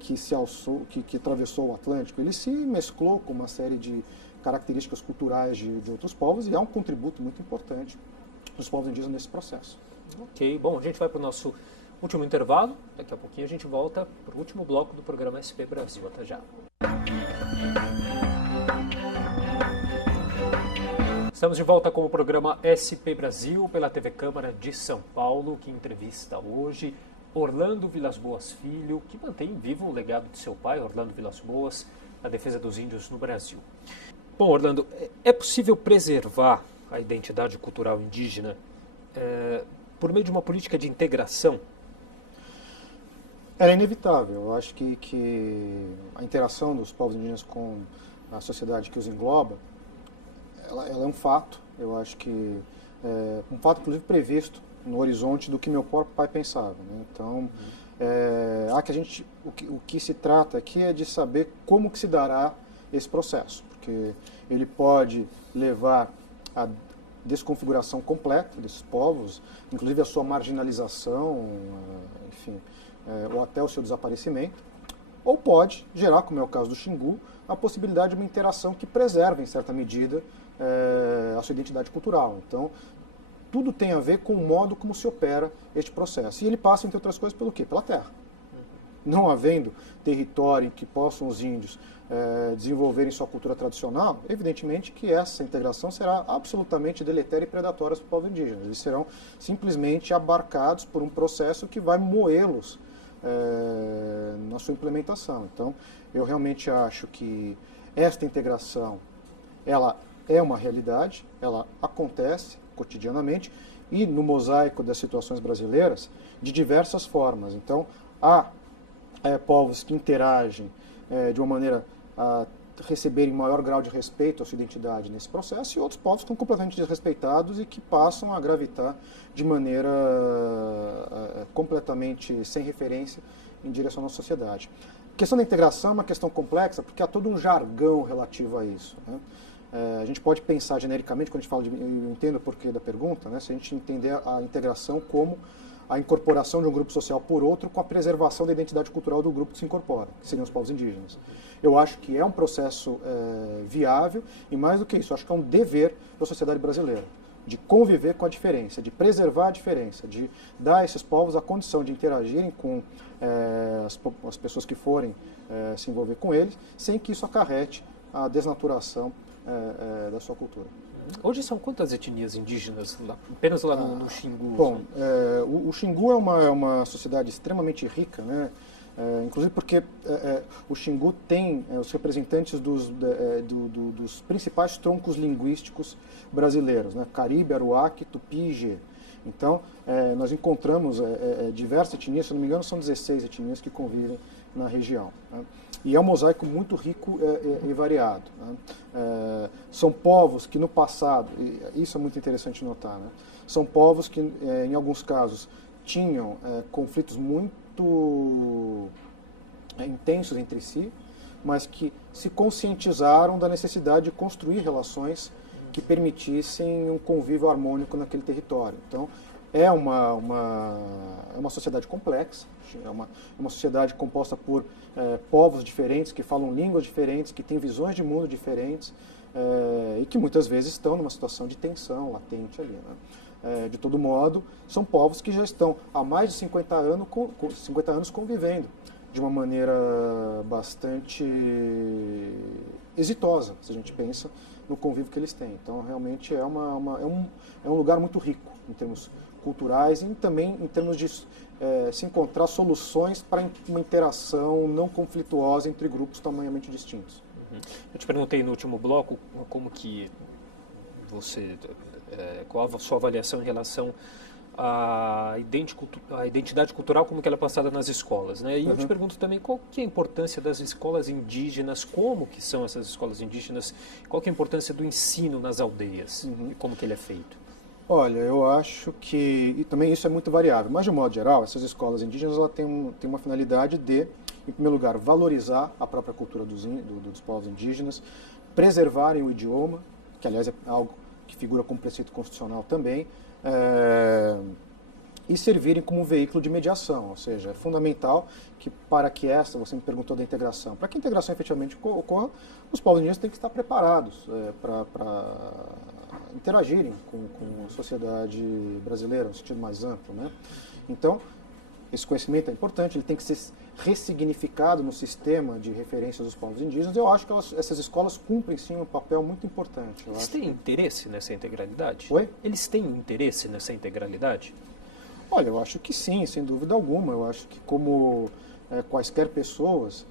que se alçou, que atravessou o Atlântico. Ele se mesclou com uma série de características culturais de outros povos e há um contributo muito importante dos povos indígenas nesse processo. Ok, bom, a gente vai para o nosso último intervalo. Daqui a pouquinho a gente volta para o último bloco do programa SP Brasil. Até já. Estamos de volta com o programa SP Brasil pela TV Câmara de São Paulo, que entrevista hoje Orlando Vilas-Boas Filho, que mantém vivo o legado de seu pai, Orlando Vilas-Boas, na defesa dos índios no Brasil. Bom, Orlando, é possível preservar a identidade cultural indígena por meio de uma política de integração? Ela é inevitável. Eu acho que a interação dos povos indígenas com a sociedade que os engloba, ela é um fato. Eu acho que um fato, inclusive, previsto no horizonte do que meu próprio pai pensava. Né? Então, o que se trata aqui é de saber como que se dará esse processo, porque ele pode levar à desconfiguração completa desses povos, inclusive a sua marginalização, enfim, ou até o seu desaparecimento, ou pode gerar, como é o caso do Xingu, a possibilidade de uma interação que preserve, em certa medida, a sua identidade cultural. Então, tudo tem a ver com o modo como se opera este processo. E ele passa, entre outras coisas, pelo quê? Pela terra. não havendo território em que possam os índios desenvolverem sua cultura tradicional, evidentemente que essa integração será absolutamente deletéria e predatória para os povos indígenas. Eles serão simplesmente abarcados por um processo que vai moê-los na sua implementação. Então, eu realmente acho que esta integração, ela é uma realidade, ela acontece cotidianamente e no mosaico das situações brasileiras de diversas formas. Então, há povos que interagem de uma maneira a receberem maior grau de respeito à sua identidade nesse processo, e outros povos que estão completamente desrespeitados e que passam a gravitar de maneira completamente sem referência em direção à nossa sociedade. A questão da integração é uma questão complexa porque há todo um jargão relativo a isso, né? A gente pode pensar genericamente, quando a gente fala eu entendo o porquê da pergunta, né? Se a gente entender a integração como a incorporação de um grupo social por outro com a preservação da identidade cultural do grupo que se incorpora, que seriam os povos indígenas. Eu acho que é um processo viável e, mais do que isso, acho que é um dever da sociedade brasileira, de conviver com a diferença, de preservar a diferença, de dar a esses povos a condição de interagirem com as pessoas que forem se envolver com eles, sem que isso acarrete a desnaturação da sua cultura. Hoje são quantas etnias indígenas apenas lá no Xingu? Bom, o Xingu é uma sociedade extremamente rica, né? Inclusive porque o Xingu tem os representantes dos principais troncos linguísticos brasileiros, né? Caribe, Aruaque, Tupi e Gê. Então, nós encontramos diversas etnias, se não me engano são 16 etnias que convivem na região, né? E é um mosaico muito rico e variado, né? São povos que no passado, e isso é muito interessante notar, né? São povos que em alguns casos tinham conflitos muito intensos entre si, mas que se conscientizaram da necessidade de construir relações que permitissem um convívio harmônico naquele território. Então, é uma sociedade complexa, é uma sociedade composta por povos diferentes, que falam línguas diferentes, que têm visões de mundo diferentes e que muitas vezes estão numa situação de tensão latente ali, né? De todo modo, são povos que já estão há mais de 50 anos convivendo de uma maneira bastante exitosa, se a gente pensa no convívio que eles têm. Então, realmente é um lugar muito rico em termos culturais e também em termos de se encontrar soluções para uma interação não conflituosa entre grupos tamanhamente distintos. Eu te perguntei no último bloco como que qual a sua avaliação em relação à identidade cultural, como que ela é passada nas escolas, né? E eu te pergunto também qual que é a importância das escolas indígenas, como que são essas escolas indígenas, qual que é a importância do ensino nas aldeias e como que ele é feito? Olha, eu acho que, e também isso é muito variável, mas de um modo geral, essas escolas indígenas ela têm uma finalidade de, em primeiro lugar, valorizar a própria cultura dos povos indígenas, preservarem o idioma, que aliás é algo que figura como preceito constitucional também, e servirem como um veículo de mediação, ou seja, é fundamental que para que você me perguntou da integração, para que a integração efetivamente ocorra, os povos indígenas têm que estar preparados para interagirem com a sociedade brasileira, no sentido mais amplo, né? Então, esse conhecimento é importante, ele tem que ser ressignificado no sistema de referências dos povos indígenas. Eu acho que essas escolas cumprem, sim, um papel muito importante. Eles têm interesse nessa integralidade? Oi? Eles têm interesse nessa integralidade? Olha, eu acho que sim, sem dúvida alguma. Eu acho que como quaisquer pessoas,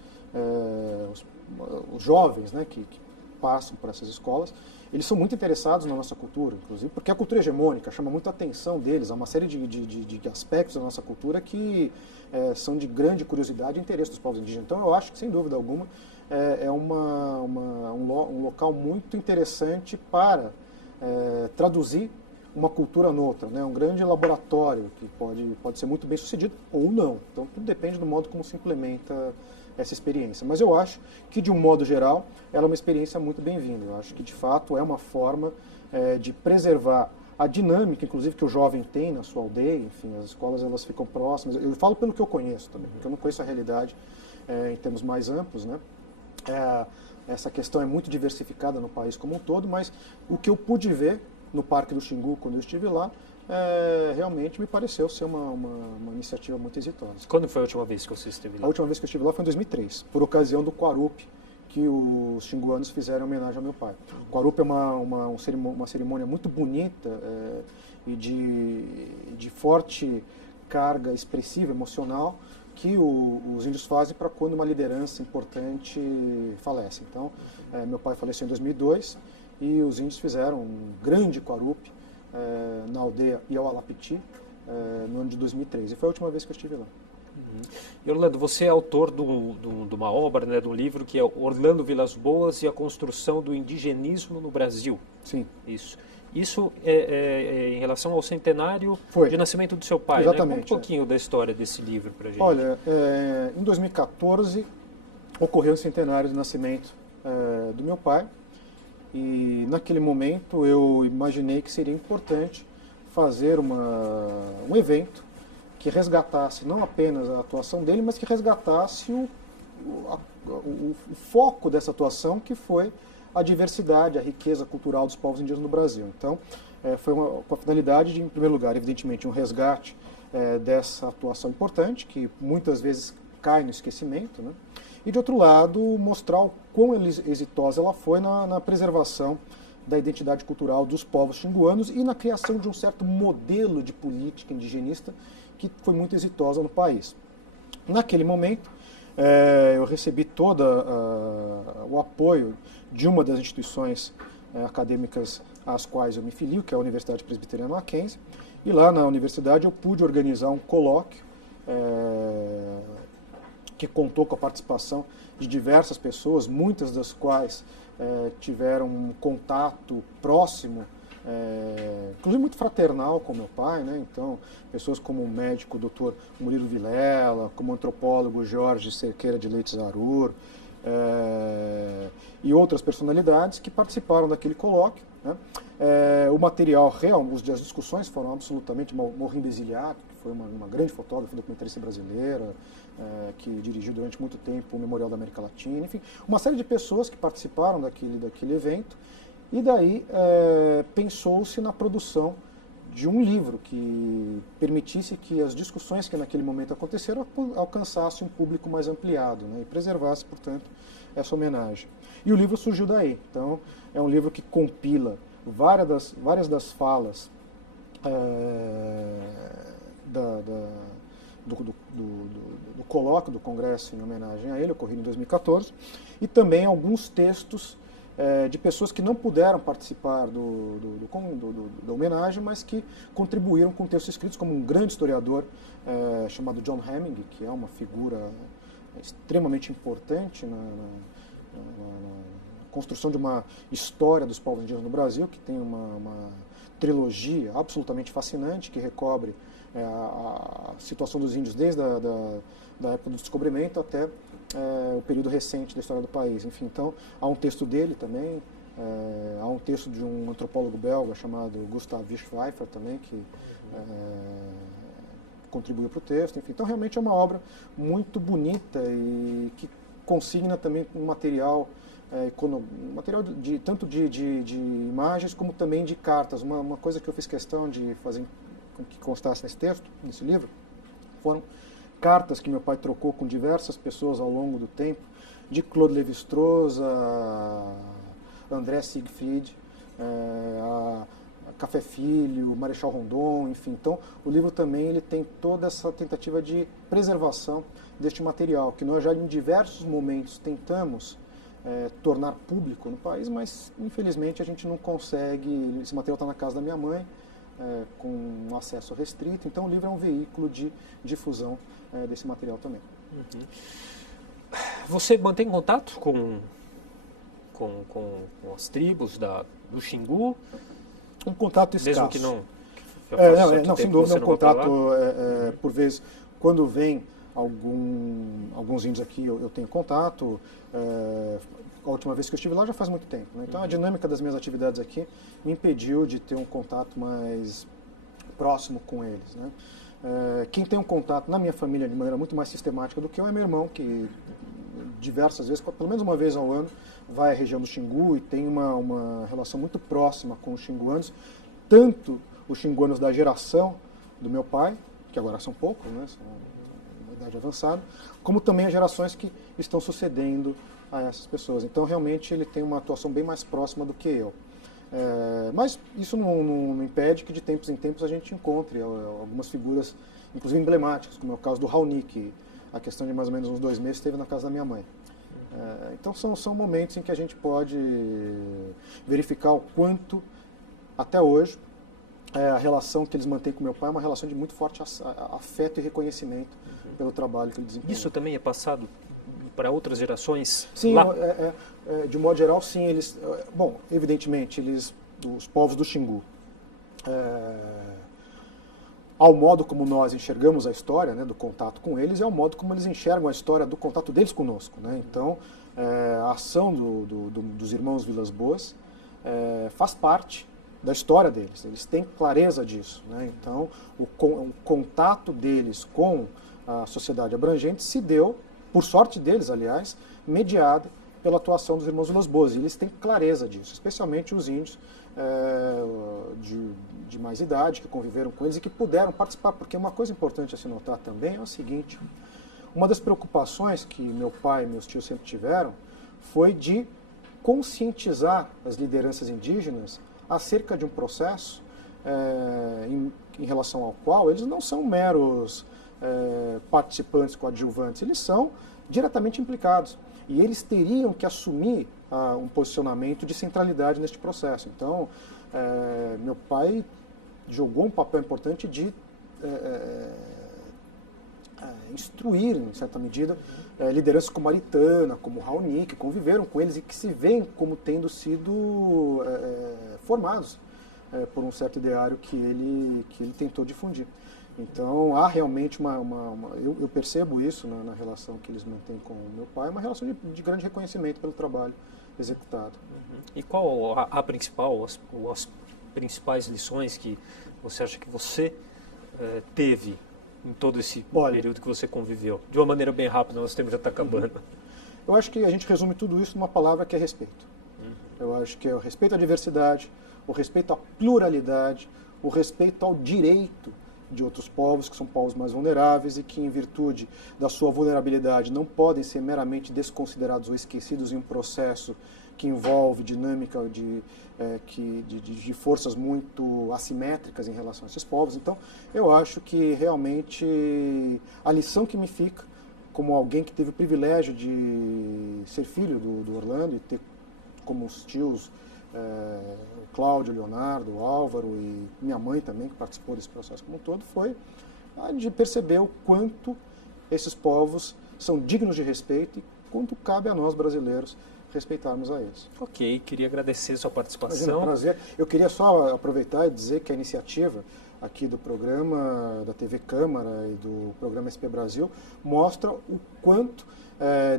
os jovens, né, que passam por essas escolas, eles são muito interessados na nossa cultura, inclusive, porque a cultura hegemônica chama muito a atenção deles. Há uma série de aspectos da nossa cultura que são de grande curiosidade e interesse dos povos indígenas. Então, eu acho que, sem dúvida alguma, é um local muito interessante para traduzir uma cultura noutra, né? Um grande laboratório que pode ser muito bem sucedido ou não. Então, tudo depende do modo como se implementa essa experiência. Mas eu acho que, de um modo geral, ela é uma experiência muito bem-vinda. Eu acho que, de fato, é uma forma de preservar a dinâmica, inclusive, que o jovem tem na sua aldeia. Enfim, as escolas elas ficam próximas. Eu falo pelo que eu conheço também, porque eu não conheço a realidade em termos mais amplos, né? Essa questão é muito diversificada no país como um todo, mas o que eu pude ver no Parque do Xingu, quando eu estive lá, realmente me pareceu ser uma iniciativa muito exitosa. Quando foi a última vez que você esteve lá? A última vez que eu estive lá foi em 2003, por ocasião do Quarup, que os xinguanos fizeram em homenagem ao meu pai. O Quarup é uma cerimônia muito bonita e de forte carga expressiva, emocional, que os índios fazem para quando uma liderança importante falece. Então, meu pai faleceu em 2002 e os índios fizeram um grande Quarup na aldeia Iaualapiti no ano de 2003. E foi a última vez que eu estive lá. E Orlando, você é autor de uma obra, né, de um livro que é Orlando Vilas Boas e a Construção do Indigenismo no Brasil. Sim. Isso é em relação ao centenário de nascimento do seu pai. Exatamente. Né? Conta um pouquinho da história desse livro para a gente. Olha, em 2014 ocorreu o centenário de nascimento do meu pai e naquele momento eu imaginei que seria importante fazer um evento que resgatasse não apenas a atuação dele, mas que resgatasse o foco dessa atuação, que foi a diversidade, a riqueza cultural dos povos indígenas no Brasil. Então, foi com a finalidade de, em primeiro lugar, evidentemente, um resgate dessa atuação importante, que muitas vezes cai no esquecimento, né? E, de outro lado, mostrar o quão exitosa ela foi na preservação da identidade cultural dos povos xinguanos e na criação de um certo modelo de política indigenista que foi muito exitosa no país. Naquele momento, eu recebi todo o apoio de uma das instituições acadêmicas às quais eu me filio, que é a Universidade Presbiteriana Mackenzie, e lá na universidade eu pude organizar um colóquio que contou com a participação de diversas pessoas, muitas das quais tiveram um contato próximo, inclusive muito fraternal com meu pai, né? Então, pessoas como o médico Dr. Murilo Vilela, como o antropólogo Jorge Cerqueira de Leite Zarur, e outras personalidades que participaram daquele colóquio, né? O material real, as discussões foram absolutamente... Maureen Basiliac, que foi uma grande fotógrafa documentarista brasileira, que dirigiu durante muito tempo o Memorial da América Latina, enfim, uma série de pessoas que participaram daquele evento. E daí pensou-se na produção de um livro que permitisse que as discussões que naquele momento aconteceram alcançassem um público mais ampliado, né, e preservasse, portanto, essa homenagem. E o livro surgiu daí. Então, é um livro que compila várias das falas do colóquio do Congresso em homenagem a ele, ocorrido em 2014, e também alguns textos de pessoas que não puderam participar da homenagem, mas que contribuíram com textos escritos, como um grande historiador chamado John Hemming, que é uma figura extremamente importante na construção de uma história dos povos indígenas no Brasil, que tem uma trilogia absolutamente fascinante, que recobre a situação dos índios desde da época do descobrimento até o período recente da história do país. Enfim, então, há um texto dele também, há um texto de um antropólogo belga chamado Gustav Wischpfeifer também, que contribuiu para o texto. Enfim, então, realmente é uma obra muito bonita e que consigna também um material, tanto de imagens como também de cartas. Uma coisa que eu fiz questão de fazer com que constasse nesse texto, nesse livro, foram cartas que meu pai trocou com diversas pessoas ao longo do tempo, de Claude Lévi-Strauss a André Siegfried, a Café Filho, Marechal Rondon, enfim. Então, o livro também ele tem toda essa tentativa de preservação deste material, que nós já em diversos momentos tentamos tornar público no país, mas infelizmente a gente não consegue. Esse material está na casa da minha mãe, com um acesso restrito, então o livro é um veículo de difusão desse material também. Uhum. Você mantém contato com as tribos do Xingu? Um contato escasso. Mesmo que não... Não, sem dúvida, é um contato, por vezes, quando vem alguns índios aqui, eu tenho contato. A última vez que eu estive lá já faz muito tempo, né? Então, a dinâmica das minhas atividades aqui me impediu de ter um contato mais próximo com eles, né? Quem tem um contato na minha família de maneira muito mais sistemática do que eu é meu irmão, que diversas vezes, pelo menos uma vez ao ano, vai à região do Xingu e tem uma relação muito próxima com os xinguanos, tanto os xinguanos da geração do meu pai, que agora são poucos, né, são uma idade avançada, como também as gerações que estão sucedendo a essas pessoas. Então, realmente, ele tem uma atuação bem mais próxima do que eu. Mas isso não impede que, de tempos em tempos, a gente encontre algumas figuras, inclusive emblemáticas, como é o caso do Raoni, que a questão de mais ou menos uns 2 meses esteve na casa da minha mãe. Então, são momentos em que a gente pode verificar o quanto, até hoje, a relação que eles mantêm com meu pai é uma relação de muito forte afeto e reconhecimento pelo trabalho que ele desempenha. Isso também é passado para outras gerações? Sim, lá? De um modo geral, sim. Eles, bom, evidentemente, os povos do Xingu, ao modo como nós enxergamos a história, né, do contato com eles, é ao modo como eles enxergam a história do contato deles conosco, né? Então, a ação dos irmãos Vilas Boas faz parte da história deles. Eles têm clareza disso, né? Então, o contato deles com a sociedade abrangente se deu, por sorte deles, aliás, mediado pela atuação dos irmãos Vilas Boas. E eles têm clareza disso, especialmente os índios de mais idade, que conviveram com eles e que puderam participar. Porque uma coisa importante a se notar também é o seguinte: uma das preocupações que meu pai e meus tios sempre tiveram foi de conscientizar as lideranças indígenas acerca de um processo em relação ao qual eles não são meros participantes coadjuvantes, eles são diretamente implicados. E eles teriam que assumir um posicionamento de centralidade neste processo. Então, meu pai jogou um papel importante de instruir, em certa medida, lideranças como Aritana, como Raoni, que conviveram com eles e que se veem como tendo sido formados por um certo ideário que ele tentou difundir. Então, há realmente eu percebo isso na relação que eles mantêm com o meu pai, uma relação de grande reconhecimento pelo trabalho executado. E qual a principal, as principais lições que você acha que você teve em todo esse período que você conviveu? De uma maneira bem rápida, nosso tempo já está acabando. Eu acho que a gente resume tudo isso numa palavra que é respeito. Eu acho que é o respeito à diversidade, o respeito à pluralidade, o respeito ao direito de outros povos, que são povos mais vulneráveis e que, em virtude da sua vulnerabilidade, não podem ser meramente desconsiderados ou esquecidos em um processo que envolve dinâmica de forças muito assimétricas em relação a esses povos. Então, eu acho que realmente a lição que me fica, como alguém que teve o privilégio de ser filho do Orlando e ter como os tios o Cláudio, o Leonardo, o Álvaro e minha mãe também, que participou desse processo como um todo, foi de perceber o quanto esses povos são dignos de respeito e quanto cabe a nós brasileiros respeitarmos a eles. Ok, queria agradecer a sua participação. Imagina, prazer. Eu queria só aproveitar e dizer que a iniciativa aqui do programa da TV Câmara e do programa SP Brasil mostra o quanto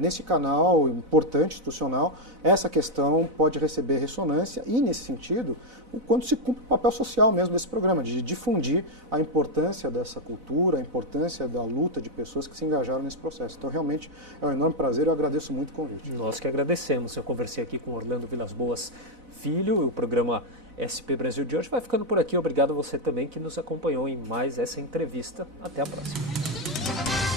nesse canal importante, institucional, essa questão pode receber ressonância e, nesse sentido, o quanto se cumpre o papel social mesmo desse programa, de difundir a importância dessa cultura, a importância da luta de pessoas que se engajaram nesse processo. Então, realmente, é um enorme prazer e eu agradeço muito o convite. Nós que agradecemos. Eu conversei aqui com Orlando Vilas Boas Filho, e o programa SP Brasil de hoje vai ficando por aqui. Obrigado a você também que nos acompanhou em mais essa entrevista. Até a próxima.